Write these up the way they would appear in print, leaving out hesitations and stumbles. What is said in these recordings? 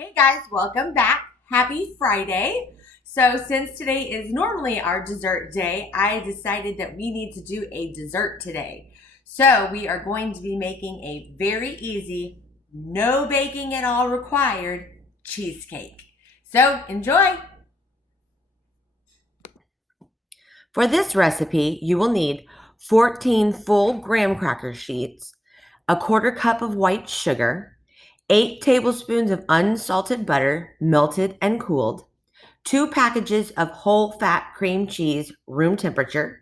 Hey guys, welcome back. Happy Friday. So, since today is normally our dessert day, I decided that we need to do a dessert today. So, we are going to be making a very easy, no baking at all required cheesecake. So, enjoy. For this recipe, you will need 14 full graham cracker sheets, a quarter cup of white sugar, 8 tablespoons of unsalted butter, melted and cooled, 2 packages of whole fat cream cheese, room temperature,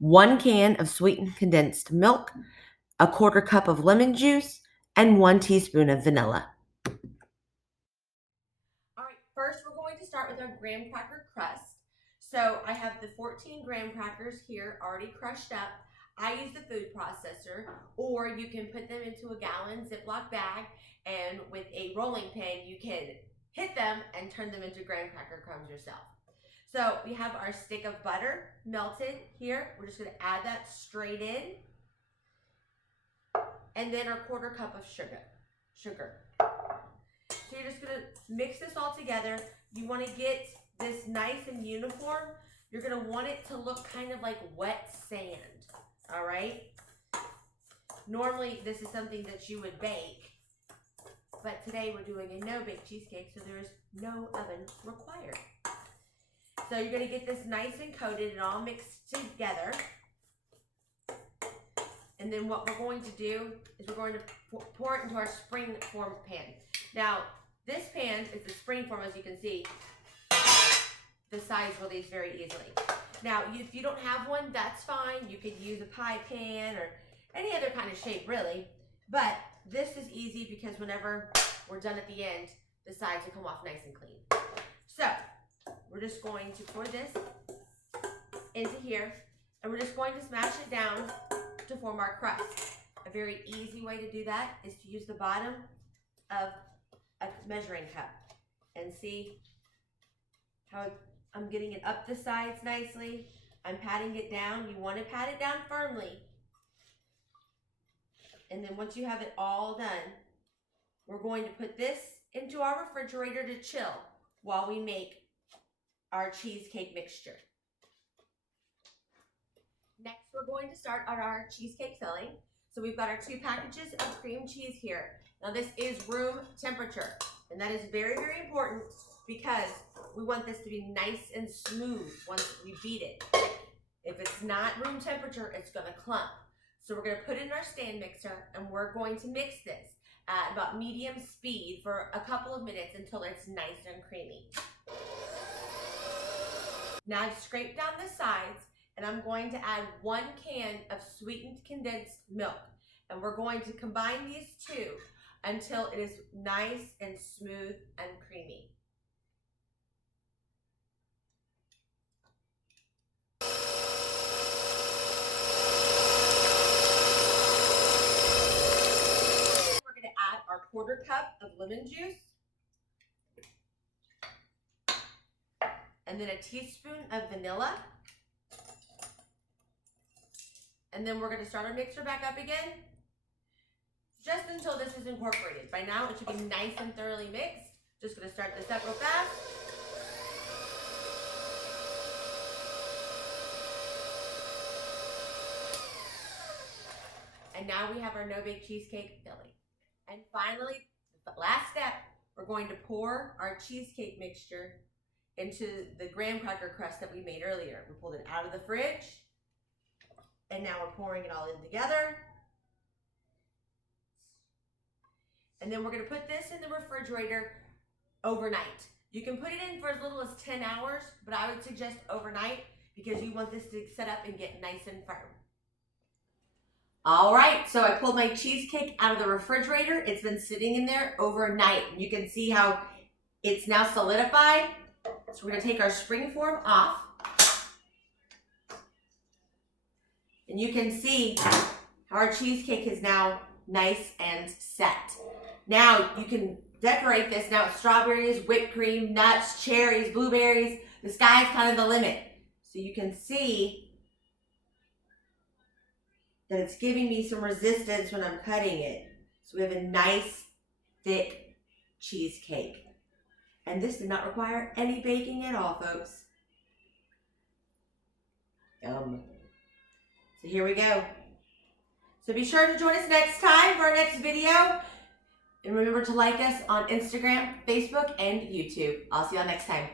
1 can of sweetened condensed milk, a quarter cup of lemon juice, and 1 teaspoon of vanilla. All right, first we're going to start with our graham cracker crust. So I have the 14 graham crackers here already crushed up. I use the food processor, or you can put them into a gallon Ziploc bag, and with a rolling pin, you can hit them and turn them into graham cracker crumbs yourself. So we have our stick of butter melted here. We're just gonna add that straight in. And then our quarter cup of sugar. So you're just gonna mix this all together. You wanna get this nice and uniform. You're gonna want it to look kind of like wet sand, all right? Normally, this is something that you would bake, but today we're doing a no-bake cheesecake, so there's no oven required. So you're gonna get this nice and coated and all mixed together. And then what we're going to do is we're going to pour it into our spring form pan. Now, this pan is the spring form, as you can see. The sides release very easily. Now, if you don't have one, that's fine. You could use a pie pan or any other kind of shape, really. But this is easy because whenever we're done at the end, the sides will come off nice and clean. So, we're just going to pour this into here, and we're just going to smash it down to form our crust. A very easy way to do that is to use the bottom of a measuring cup and see how I'm getting it up the sides nicely. I'm patting it down. You want to pat it down firmly. And then once you have it all done, we're going to put this into our refrigerator to chill while we make our cheesecake mixture. Next, we're going to start on our cheesecake filling. So we've got our 2 packages of cream cheese here. Now this is room temperature, and that is very, very important because we want this to be nice and smooth once we beat it. If it's not room temperature, it's gonna clump. So we're gonna put it in our stand mixer, and we're going to mix this at about medium speed for a couple of minutes until it's nice and creamy. Now I've scraped down the sides, and I'm going to add 1 can of sweetened condensed milk. And we're going to combine these 2 until it is nice and smooth and creamy. We're going to add our quarter cup of lemon juice, and then a teaspoon of vanilla. And then we're going to start our mixer back up again, just until this is incorporated. By now, it should be nice and thoroughly mixed. Just going to start this up real fast. And now we have our no-bake cheesecake filling. And finally, the last step, we're going to pour our cheesecake mixture into the graham cracker crust that we made earlier. We pulled it out of the fridge, and now we're pouring it all in together. And then we're gonna put this in the refrigerator overnight. You can put it in for as little as 10 hours, but I would suggest overnight because you want this to set up and get nice and firm. All right, so I pulled my cheesecake out of the refrigerator. It's been sitting in there overnight. You can see how it's now solidified. So we're gonna take our spring form off. And you can see how our cheesecake is now nice and set. Now you can decorate this now with strawberries, whipped cream, nuts, cherries, blueberries. The sky's kind of the limit. So you can see that it's giving me some resistance when I'm cutting it. So we have a nice, thick cheesecake. And this did not require any baking at all, folks. Yum. So here we go. So be sure to join us next time for our next video. And remember to like us on Instagram, Facebook, and YouTube. I'll see y'all next time.